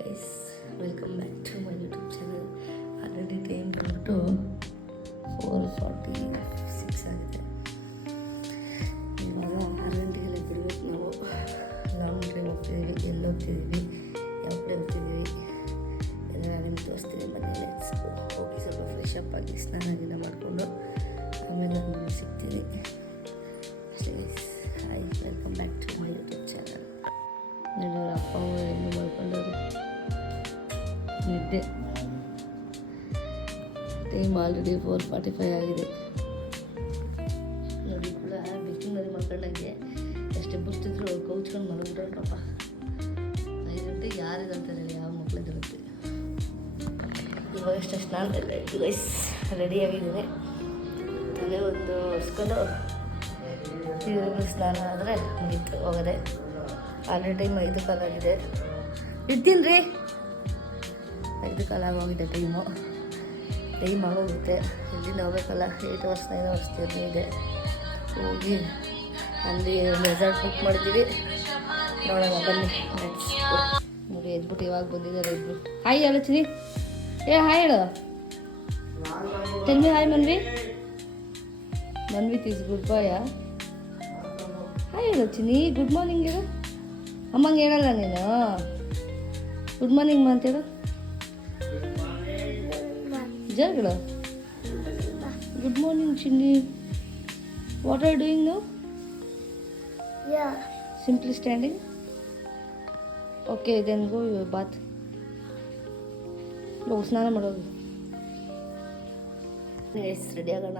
Guys, welcome back to my YouTube channel. Already time ಬಂದ್ಬಿಟ್ಟು 4:46 ಆಗಿದೆ. ಇವಾಗ 6 ಗಂಟೆಗೆಲ್ಲ ಬಿಡಬೇಕು. ನಾವು ಲಾಂಗ್ ಡ್ರೈವ್ ಹೋಗ್ತಿದ್ದೀವಿ. ಎಲ್ಲಿ ಹೋಗ್ತಿದ್ದೀವಿ, ಯಾವ ಕಡೆ ಹೋಗ್ತಿದ್ದೀವಿ ಎಲ್ಲ ನಿಮ್ಗೆ ತೋರಿಸ್ತೀನಿ. ಬನ್ನಿ, ಲೆಟ್ಸ್ ಹೋಗಿ ಸ್ವಲ್ಪ ಫ್ರೆಶ್ ಅಪ್ ಆಗಿ ಸ್ನಾನ ಗಿನ ಮಾಡಿಕೊಂಡು ಆಮೇಲೆ ನಾನು ಸಿಗ್ತೀನಿ. ಅಷ್ಟೇ guys. Hi, welcome back to my YouTube channel. ಎಲ್ಲರ ಅಪ್ಪ ಅಮ್ಮ ಏನು ಮಾಡ್ಕೊಂಡವ್ರು ನಿದ್ದೆ. ಟೈಮ್ ಆಲ್ರೆಡಿ 4:45 ಆಗಿದೆ ನೋಡಿ. ಕೂಡ ಬಿಸಿಲಿನಲ್ಲಿ ಮಾಡ್ಕೊಂಡಂಗೆ ಎಷ್ಟೇ ಬುರ್ತಿದ್ರು ಕೌಚ್ಕೊಂಡು ಮಲಗ್ಬಿಟ್ರಪ್ಪ. 5 ಗಂಟೆಗೆ ಯಾರಿದೆ ಅಂತಾರೆ, ಯಾವ ಮಕ್ಕಳಿದಿರುತ್ತೆ. ಇವಾಗ ಅಷ್ಟೇ ಸ್ನಾನ ಎಲ್ಲ ಇತ್ತು ಗೈಸ್. ರೆಡಿಯಾಗಿದ್ದೀನಿ. ತಲೆ ಒಂದು ಒರೆಸ್ಕೊಂಡು ತಿರುಗಿ ಸ್ನಾನ ಆದರೆ ಮುಗೀತು, ಹೋಗೋದೆ. ಆಲ್ರೆಡಿ ಟೈಮ್ 5:15 ಆಗಿದೆ. ಇಡ್ತೀನಿ ರೀ, 5:15 ಆಗೋಗಿದೆ. ಟೈಮ್ ಆಗೋಗುತ್ತೆ. ಇಲ್ಲಿಂದ ಹೋಗ್ಬೇಕಲ್ಲ, 8 hours 9 hours ಜರ್ನಿ ಇದೆ. ಹೋಗಿ ಅಲ್ಲಿ ರೆಸಾರ್ಟ್ ಬುಕ್ ಮಾಡಿದ್ದೀವಿ. ನೋಡೋಣ ಬನ್ನಿ. ನೋಡಿ ಎದ್ಬಿಟ್ಟು ಇವಾಗ ಬಂದಿದ್ದಾರೆ ಇಬ್ಬರು. ಹಾಯ್ ಹೇಳು ಚಿನಿ. ಹಾಯ್ ಹೇಳು. Tell me hi Manvi. Manvith is good boy. Hi ಹೇಳು ಚಿನಿ. ಗುಡ್ ಮಾರ್ನಿಂಗ್ ಹೇಳು. ಅಮ್ಮಂಗೆ ಹೇಳಲ್ಲ ನೀನು? ಗುಡ್ ಮಾರ್ನಿಂಗ್ ಅಂತೇಳು. ಜಗಳು. Good morning Chinni. What are doing now? Simply standing. Okay, then go your bath. ಹೋಗಿ ಸ್ನಾನ ಮಾಡೋದು. ರೆಡಿ ಆಗೋಣ.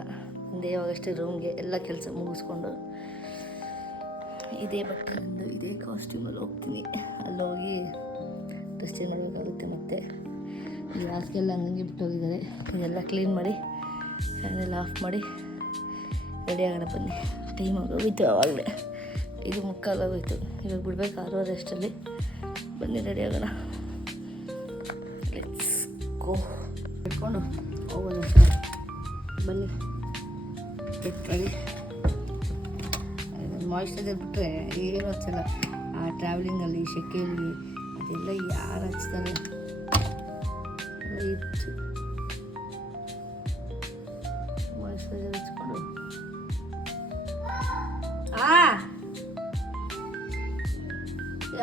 ಒಂದೇ ಇವಾಗಷ್ಟೇ ರೂಮ್ಗೆ ಎಲ್ಲ ಕೆಲಸ ಮುಗಿಸ್ಕೊಂಡು ಇದೇ ಬಟ್ಟೆಯಿಂದ ಇದೇ ಕಾಸ್ಟ್ಯೂಮಲ್ಲಿ ಹೋಗ್ತೀನಿ. ಅಲ್ಲೋಗಿ ಡ್ರೆಸ್ ಚೇಂಜ್ ಮಾಡಬೇಕಾಗುತ್ತೆ. ಮತ್ತು ಈ ಹಾಸಿಗೆಲ್ಲ ಹಂಗಂಗೆ ಬಿಟ್ಟೋಗಿದ್ದಾರೆ. ಇದೆಲ್ಲ ಕ್ಲೀನ್ ಮಾಡಿ ಫ್ಯಾನೆಲ್ಲ ಆಫ್ ಮಾಡಿ ರೆಡಿ ಆಗೋಣ ಬನ್ನಿ. ಟೈಮ್ ಆಗೋಯ್ತು. ಆವಾಗಲೇ 5:45 ಆಗೋಯ್ತು. ಇವಾಗ ಬಿಡ್ಬೇಕು 6:15 ಅಷ್ಟರಲ್ಲಿ. ಬನ್ನಿ ರೆಡಿ ಆಗೋಣ. Let's go. ಇಟ್ಕೊಂಡು ಹೋಗೋಣ ಬನ್ನಿ. ಮಾಡಿ ಮಾಯಿಶ್ಚರೈಸರ್ ಬಿಟ್ಟರೆ ಏನು ಹಚ್ಚಲ್ಲ. ಆ ಟ್ರಾವೆಲಿಂಗಲ್ಲಿ ಶೆಕೆಯಲ್ಲಿ ಅದೆಲ್ಲ ಯಾರು ಹಚ್ತಾರೆ? ಲೈಟ್ ಮಾಯಿಶ್ಚರೈಸರ್ ಹಚ್ಕೊಂಡು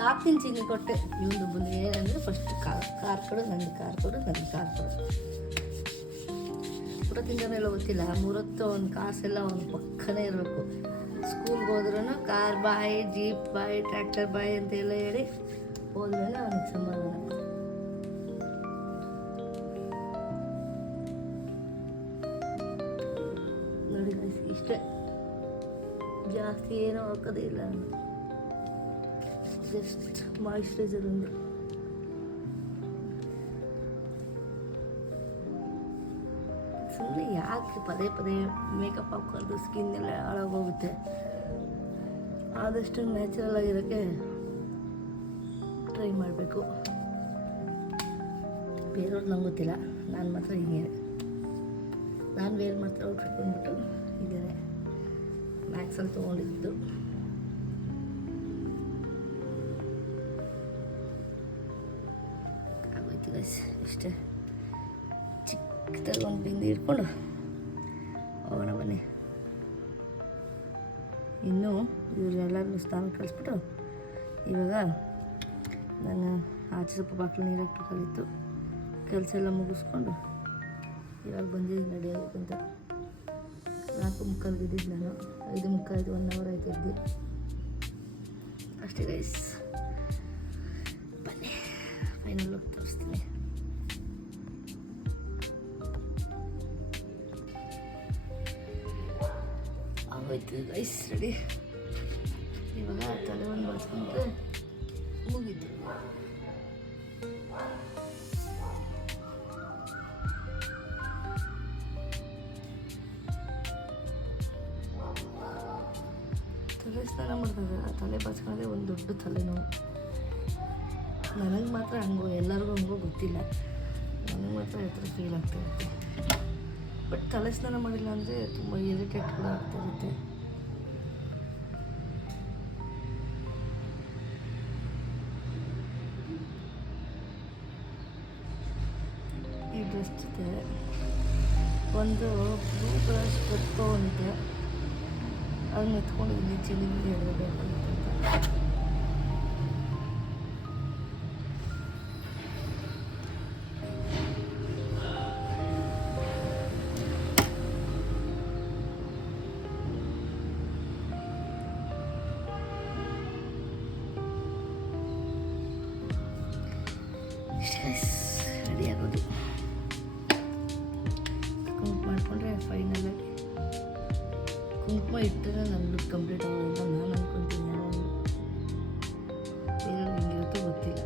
ಹಾಕ್ತೀನಿ. ಚಿನ್ನಿ ಕೊಟ್ಟೆ. ಇವ್ದು ಬಂದು ಏನಂದರೆ ಫಸ್ಟ್ ಕಾರ್ ಕೊಡು, ನನಗೆ ಕಾರ್ ಕೊಡು, ನನಗೆ ಕಾರ್ ಕೊಡು. ಊಟ ತಿಂದನೆಲ್ಲ ಗೊತ್ತಿಲ್ಲ. 3 ಹೊತ್ತು ಒಂದು ಕಾಸೆಲ್ಲ ಒಂದು ಪಕ್ಕನೇ ಇರಬೇಕು. ಸ್ಕೂಲ್ಗೆ ಹೋದ್ರೂ ಕಾರ್ ಬಾಯ್, ಜೀಪ್ ಬಾಯ್, ಟ್ರ್ಯಾಕ್ಟರ್ ಬಾಯ್ ಅಂತೆಲ್ಲ ಹೇಳಿ ಹೋದ್ಮೇಲೆ ಅವನಿಗೆ ಸಮಾಧಾನ. ನೋಡಿ ಇಷ್ಟೇ, ಜಾಸ್ತಿ ಏನೂ ಹಾಕೋದೇ ಇಲ್ಲ. ಜಸ್ಟ್ ಮಾಯಿಶ್ಚರೈಸರ್ ಒಂದು. ಸುಮ್ಮನೆ ಯಾಕೆ ಪದೇ ಪದೇ ಮೇಕಪ್ ಹಾಕೋದು? ಸ್ಕಿನ್ ಎಲ್ಲ ಹಾಳಾಗೋಗುತ್ತೆ. ಆದಷ್ಟು ನ್ಯಾಚುರಲ್ ಆಗಿರೋಕ್ಕೆ ಟ್ರೈ ಮಾಡಬೇಕು. ಬೇರೆಯವ್ರು ನಂಗೆ ಗೊತ್ತಿಲ್ಲ, ನಾನು ಮಾತ್ರ ಹೀಗೆ. ನಾನು ವೇರ್ ಮಾತ್ರ ಔಟ್ಫಿಟ್ ಬಂದ್ಬಿಟ್ಟು ಇದ್ದೇನೆ. ಮ್ಯಾಕ್ಸಲ್ಲಿ ತೊಗೊಂಡಿದ್ದು. ಆಗೋಯ್ತು ಗೈಸ್. ಇಷ್ಟೇ ಚಿಕ್ಕದಾಗಿ ಒಂದು ಬಿಂದು ಇಟ್ಕೊಂಡು ಹೋಗೋಣ ಬನ್ನಿ. ಇನ್ನೂ ಇವರೆಲ್ಲರೂ ಸ್ನಾನ ಕಳಿಸ್ಬಿಟ್ಟು ಇವಾಗ ನಾನು ಆಚೆ ಸ್ವಲ್ಪ ಬಾಕ್ಲು ನೀರು ಹಾಕ್ಬೇಕಾಗಿತ್ತು. ಕೆಲಸ ಎಲ್ಲ ಮುಗಿಸ್ಕೊಂಡು ಇವಾಗ ಬಂದಿದ್ದೀನಿ ರೆಡಿ ಆಗೋಕ್ಕಂತ. 4:45 ಇದ್ದಿದ್ದು ನಾನು. 5:45 1 hour ಆಯ್ತು ಇದ್ದೆ ಅಷ್ಟೇ ಗೈಸ್. ಬನ್ನಿ ಫೈನಲ್ ಹೋಗಿ ತೋರಿಸ್ತೀನಿ. ಆಗೋಯ್ತು ಗೈಸ್, ರೆಡಿ. ಇವಾಗ ತಲೆ ಒಂದು ಬಳಸ್ಕೊಂಡ್ರೆ ಮುಗೀತು. ತಲೆ ಸ್ನಾನ ಮಾಡಿದಾಗ ತಲೆ ಬಾಚ್ಕೊಳ್ಳೋದೇ ಒಂದು ದೊಡ್ಡ ತಲೆನೋವು. ನನಗೆ ಮಾತ್ರ ಹಂಗೋ, ಎಲ್ಲರಿಗೂ ಹಂಗೋ ಗೊತ್ತಿಲ್ಲ. ನನಗೆ ಮಾತ್ರ ಈ ಥರ ಫೀಲ್ ಆಗ್ತಾಯಿರುತ್ತೆ. ಬಟ್ ತಲೆ ಸ್ನಾನ ಮಾಡಿಲ್ಲ ಅಂದರೆ ತುಂಬ ಇರಿಟೇಟ್ ಕೂಡ ಆಗ್ತಾಯಿರುತ್ತೆ. ತೋರಿಸ್ತಿದ್ದೆ. ಒಂದು ಬ್ಲೂ ಕಲರ್ ಸ್ಟೆಪ್ ತೊಗೊಂಡಿದ್ದೆ, ಅದನ್ನ ಎತ್ಕೊಂಡಿದ್ದೀನಿ ಚಿಲಿಗೆ ಹೇಳಬೇಕು ಅಂತ. ರೆಡಿ ಆಗೋದು. ಕುಂಕುಮ ಮಾಡಿಕೊಂಡ್ರೆ ಫೈನಲಾಗಿ ಕುಂಕುಮ ಇಟ್ಟರೆ ನನ್ನ ಲುಕ್ ಕಂಪ್ಲೀಟ್ ಆಗೋದು ಅಂತ ನಾನು ಅಂದ್ಕೊತೀನಿ. ಏನೋ ಹಿಂಗಿರುತ್ತೋ ಗೊತ್ತಿಲ್ಲ.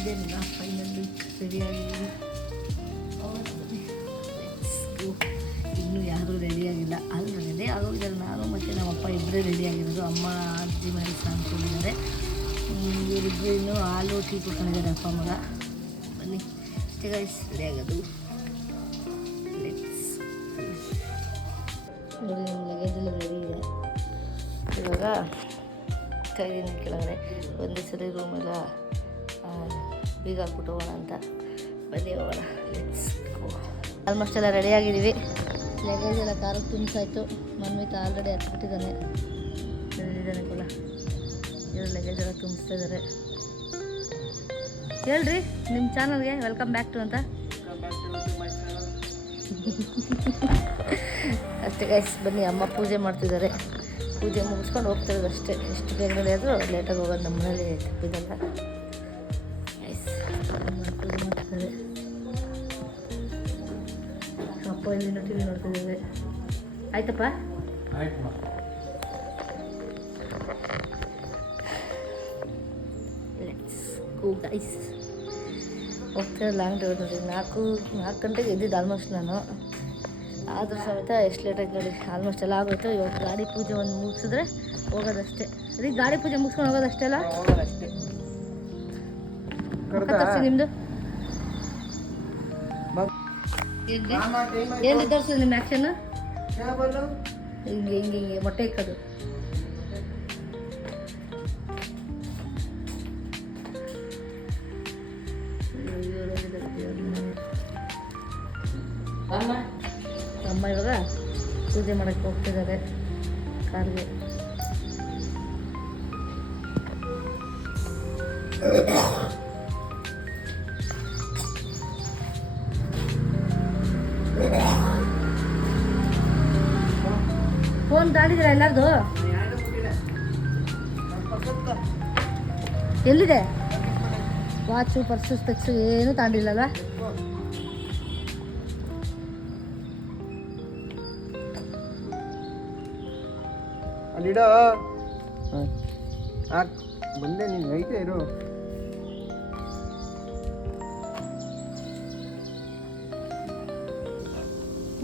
ಇದೇನಿಲ್ಲ ಫೈನಲ್ ಲುಕ್ ರೆಡಿಯಾಗಿದೆ. ಇನ್ನೂ ಯಾರೂ ರೆಡಿಯಾಗಿಲ್ಲ. ಅಲ್ಲಿ ರೆಡಿ ಆಗೋಗಿದ್ದಾರೆ, ನಾನು ಮತ್ತು ನಮ್ಮಪ್ಪ ಇಬ್ಬರೇ ರೆಡಿಯಾಗಿರೋದು. ಅಮ್ಮ ಅಜ್ಜಿ ಮಾಡಿ ಅಂದ್ಕೊಂಡಿದ್ದಾರೆ. ಇವರಿಬ್ಬರು ಇನ್ನೂ ಹಾಲು ಟೀ ಕುಡ್ಕೊಂಡಿದ್ದಾರೆ ಅಪ್ಪ ಮಗ. ಬನ್ನಿ ಅಷ್ಟೇ ಗೈಸ್, ರೆಡಿ ಆಗೋದು. ನೋಡಿ ನಮ್ಮ ಲಗೇಜ್ ಎಲ್ಲ ರೆಡಿ ಇದೆ. ಇವಾಗ ಕೈದಿನ ಕೆಳಗಡೆ ಒಂದೇ ಸರಿ ರೂಮೆಲ್ಲ ಬೀಗ ಹಾಕ್ಬಿಟ್ಟು ಹೋಗೋಣ ಅಂತ. ಬನ್ನಿ ಹೋಗೋಣ, ಲೆಟ್ಸ್ ಗೋ. ಆಲ್ಮೋಸ್ಟ್ ಎಲ್ಲ ರೆಡಿಯಾಗಿದ್ದೀವಿ. ಲಗೇಜ್ ಎಲ್ಲ ಕಾರಿಗೆ ತುಂಬಿಸಾಯ್ತು. ಮನ್ವಿತ ಆಲ್ರೆಡಿ ಹತ್ಬಿಟ್ಟಿದ್ದಾನೆ, ಹೇಳಿದ್ದಾನೆ ಕೂಡ. ಇವರು ಲಗೇಜ್ ಎಲ್ಲ ತುಂಬಿಸ್ತಾ ಇದ್ದಾರೆ. ಹೇಳ್ರಿ ನಿಮ್ಮ ಚಾನಲ್ಗೆ ವೆಲ್ಕಮ್ ಬ್ಯಾಕ್ ಟು ಅಂತ. ಅಷ್ಟೇ ಗೈಸ್, ಬನ್ನಿ. ಅಮ್ಮ ಪೂಜೆ ಮಾಡ್ತಿದ್ದಾರೆ. ಪೂಜೆ ಮುಗಿಸ್ಕೊಂಡು ಹೋಗ್ತಿರೋದು ಅಷ್ಟೇ. ಎಷ್ಟು ಬೇಗ ನಡೆಯೋದು ಲೇಟಾಗಿ ಹೋಗೋದು. ನಮ್ಮ ಮನೇಲಿ ತಪ್ಪಿದ್ದಲ್ಲ ಗೈಸ್. ಪೂಜೆ ಮಾಡ್ತಿದ್ದಾರೆ. ಅಪ್ಪ ಇಲ್ಲಿಂದ ಟಿ ವಿ ನೋಡ್ತಿದ್ದೇವೆ. ಆಯ್ತಪ್ಪ, ಲೆಟ್ಸ್ ಗೋ ಗೈಸ್. ಹೋಗ್ತಿರೋ ಲಾಂಗ್ ಡ್ರೈವ್ ನೋಡಿ. 4 ಗಂಟೆಗೆ ಎದ್ದಿದ್ದು ಆಲ್ಮೋಸ್ಟ್ ನಾನು. ಆದರೂ ಸಮೇತ ಎಷ್ಟು ಲೇಟಾಗಿ ನೋಡಿ, ಆಲ್ಮೋಸ್ಟ್ ಎಲ್ಲ ಆಗೋಯ್ತು. ಇವಾಗ ಗಾಡಿ ಪೂಜೆ ಒಂದು ಮುಗಿಸಿದ್ರೆ ಹೋಗೋದಷ್ಟೇ. ರೀ ಗಾಡಿ ಪೂಜೆ ಮುಗಿಸ್ಕೊಂಡು ಹೋಗೋದಷ್ಟೇ ಅಲ್ಲ? ನಿಮ್ಮದು ಏನು ತೋರಿಸಿದ್ರು ನಿಮ್ಮ ಆ್ಯಕ್ಷನ್? ಹಿಂಗೆ ಹಿಂಗೆ ಹಿಂಗೆ ಮೊಟ್ಟೆ ಇಕ್ಕೋದು. ಅಮ್ಮ ಇವಾಗ ಪೂಜೆ ಮಾಡೋಕ್ಕೆ ಹೋಗ್ತಿದ್ದಾರೆ ಕಾರ್ಗೆ. ಫೋನ್ ತಾಂಡಿದ್ದೀರಾ ಎಲ್ಲರದು? ಎಲ್ಲಿದೆ? ವಾಚು, ಪರ್ಸು, ಸ್ಪೆಕ್ಸು ಏನೂ ತಾಂಡಿಲ್ಲಲ್ಲ? ಅಲ್ಲಿಡೋ. ಬಂದೆ, ನೀನು ಐತೆ ಇರು.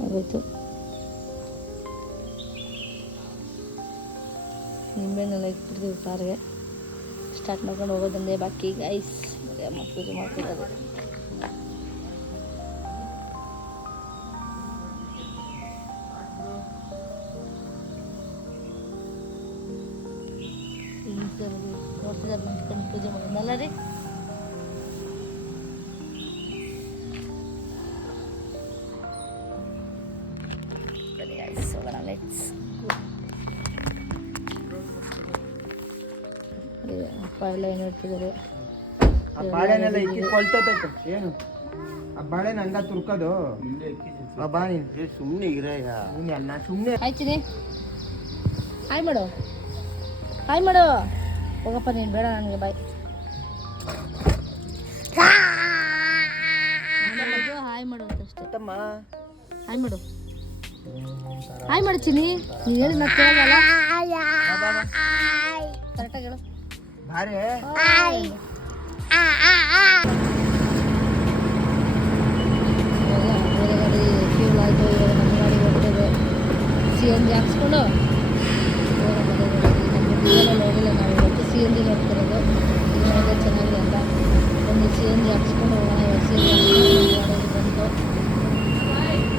ಆಗೋಯ್ತು. ನಿಂಬೆನೆಲ್ಲ ಇಟ್ಬಿಡ್ತೀವಿ ಕಾರ್ಗೆ. ಸ್ಟಾರ್ಟ್ ಮಾಡ್ಕೊಂಡು ಹೋಗೋದಂದೆ ಬಾಕಿ ಗೈಸ್. ಮತ್ತೆ ಅಮ್ಮ ಪೂಜೆ ಮಾಡ್ತಿರೋದು. ನೋಡ್ತಿದ್ದಾರೆ ನಿಂತ್ಕೊಂಡು ಪೂಜೆ ಮಾಡೋದಲ್ಲ ರೀ. ಹೋಗೋಣ, ಲೆಟ್ಸ್ ಗೋ. ಅಪ್ಪ ಎಲ್ಲ ಏನು ಹೇಳ್ತಿದ್ದಾರೆ? ಆ ಬಾಳೆನೆಲ್ಲ ಇಕ್ಕಿಟ್ಕೊಳ್ತೈತೆ. ಏನು ಆ ಬಾಳೆನ ಹಂಗ ತುರ್ಕೋದು? ಬಾ ನೀನು ಸುಮ್ಮನೆ ಇರಯ್ಯ. ನೀನೆಲ್ಲ ಸುಮ್ಮನೆ. ಆಯ್ತೀನಿ, ಹಾಯ್ ಮಾಡು, ಹಾಯ್ ಮಾಡು. ಹೋಗಪ್ಪ ನೀನು, ಬೇಡ ನನಗೆ. ಬಾಯ್. ಹಾಯ್ ಮಾಡು ಅಂತಷ್ಟೇ. ಹಾಯ್ ಮಾಡು, ಹಾಯ್ ಮಾಡು ಚಿನ್ನಿ. ನೀನು ಹೇಳಿ ನಾನು ಕೇಳಲ್ಲ. ಕರೆಕ್ಟಾಗಿ ಹೇಳು. ಬಾರೆ ಗಾಡಿ ಫ್ಯೂಲ್ ಆಯಿತು. ಇವಾಗ ನಮ್ಮ ಗಾಡಿ ಹೋಗ್ತದೆ. CNG ಹಾಕ್ಸ್ಕೊಂಡು ಹೋಗಿಲ್ಲ ನಾವು ಇವತ್ತು. CNG ನೋಡ್ತಿರೋದು. ಇವಾಗ ಚೆನ್ನಾಗಿದೆ ಅಂತ ಒಂದು CNG ಹಾಕ್ಸ್ಕೊಂಡು ಹೋಗೋಣ. ಇವಾಗ CNG ಹಾಕ್ಸ್ಕೊಂಡು ಗಾಡಿ ಬಂತು.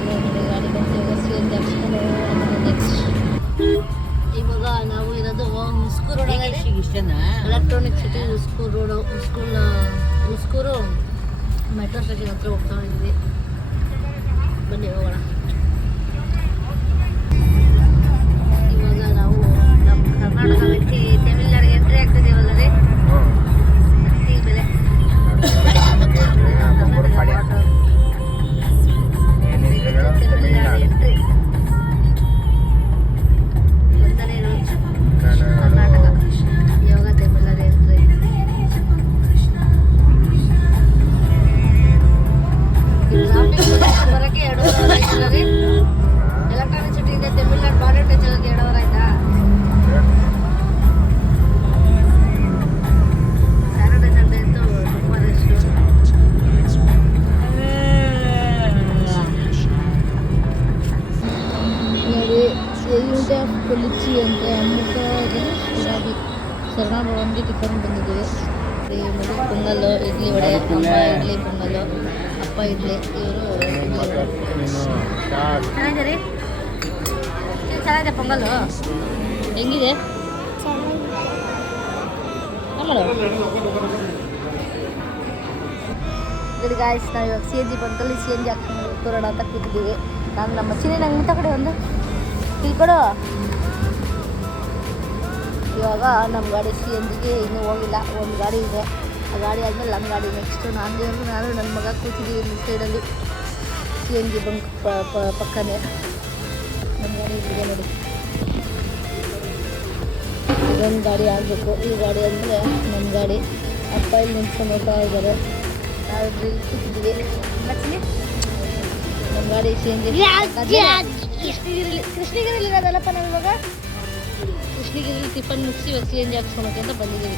ನೋಡಿ ಗಾಡಿ ಬಂತು. ಇವಾಗ CNG ಹಾಕ್ಸ್ಕೊಂಡು ನಾವು ಇರೋದು ಉಸ್ಕೂರು ರೋಡಲ್ಲಿ, electronic city Huskur road, Huskur metro station ಹತ್ರ ಹೋಗ್ತಾ ಇದ್ದೀವಿ. ಬನ್ನಿ ಹೋಗೋಣ. ಇವಾಗ ನಾವು ನಮ್ಮ ಕರ್ನಾಟಕ ಬಿಟ್ಟು ತಮಿಳ್ನಾಡಿಗೆ ಎಂಟ್ರಿ ಆಗ್ತಿದ್ದೀವಲ್ಲ ರೀ. ಅತಿ ಬೆಲೆ ತಮಿಳ್ನಾಡು ಎಂಟ್ರಿ ಒಂದನೇ ರೂಟ್ ಕರ್ನಾಟಕ. ಇವಾಗ ತಮಿಳ್ನಾಡು ಎಂಟ್ರಿ. ಬರೋಕ್ಕೆ 2 ಅವರ್ ಆಯ್ತಲ್ಲ ರೀ. ಎಲೆಕ್ಟ್ರಾನಿಕ್ ಸಿಟಿಯಿಂದ ತಮಿಳ್ನಾಡು ಬಾರ್ಡರ್ ಟಚ್ ಆಗೋಕ್ಕೆ 2 ಅವರ್ ಆಯ್ತಾ? ಸ್ಯಾಟರ್ಡೆ ಸಂಡೇ ಅಂತೂ ತುಂಬ ರಶ್ಶು. ನೋಡಿ ಯೂನಿಟ್ ಆಫ್ ಕೊಲಿಚಿ ಅಂತ ಅಮೃತ ಗುಲಾಬಿ ಶರಣಭವನ್ಗೆ ಟಿಫನ್ ಬಂದಿದ್ದೀವಿ. ಮಗು ಪೊಂಗಲ್ಲು, ಇಡ್ಲಿ ವಡೆ, ಅಮ್ಮ ಇಡ್ಲಿ ಪೊಂಗಲ್ಲು, ಅಪ್ಪ ಇಡ್ಲಿ, ಇವರು ಚೆನ್ನಾಗಿದೆ ರೀ. ಚೆನ್ನಾಗಿದೆ ಪೊಂಗಲ್ಲು. ಹೆಂಗಿದೆ ಗಾಯ್ಸ್? ನಾವು ಇವಾಗ CNG ಬಂಕಲ್ಲಿ CNG ಹಾಕ್ಕೊಂಡು ತೋರೋಣ ಅಂತ ಕೂತಿದ್ದೀವಿ. ನಾನು ನಮ್ಮ ಚಿನ್ನಿ ನಂಗೆ ಮುತ್ತ ಕಡೆ ಒಂದು ತಿಳ್ಕೊಡು. ಇವಾಗ ನಮ್ಮ ಗಾಡಿ CNGಗೆ ಇನ್ನೂ ಹೋಗಿಲ್ಲ. ಒಂದು ಗಾಡಿ ಇದೆ, ಆ ಗಾಡಿ ಆದಮೇಲೆ ನಮ್ಮ ಗಾಡಿ ನೆಕ್ಸ್ಟು. ನಾನು ನನ್ನ ಮಗ ಕೂತಿದ್ದೀವಿ ಇಲ್ಲಿ ಸೈಡಲ್ಲಿ CNG ಬಂಕ್ ಪಕ್ಕನೇ. ನಮ್ಮ ಗಾಡಿ ಇದೆ ನೋಡಿ. ಇದೊಂದು ಗಾಡಿ ಆಗಬೇಕು. ಈ ಗಾಡಿ ಅಂದರೆ ನಮ್ಮ ಗಾಡಿ. ಅಪ್ಪ ಇಲ್ಲಿ ನಿಂತ್ಕೊಂಡು ಹೋಗ್ತಾ ಇದ್ದಾರೆ, ನಾವು ಇಲ್ಲಿ ಕೂತಿದ್ದೀವಿ. ನಮ್ಮ ಗಾಡಿ CNG ಕೃಷ್ಣಗಿರಿಲಿ ಇರೋದಲ್ಲಪ್ಪ ನಾವು ಇವಾಗ. ಕೃಷ್ಣಗಿರಿಲಿ ಟಿಫನ್ ಮುಗಿಸಿ ಇವಾಗ CNG ಹಾಕ್ಸ್ಕೊಳಕ್ಕೆ ಅಂತ ಬಂದಿದ್ದೀವಿ.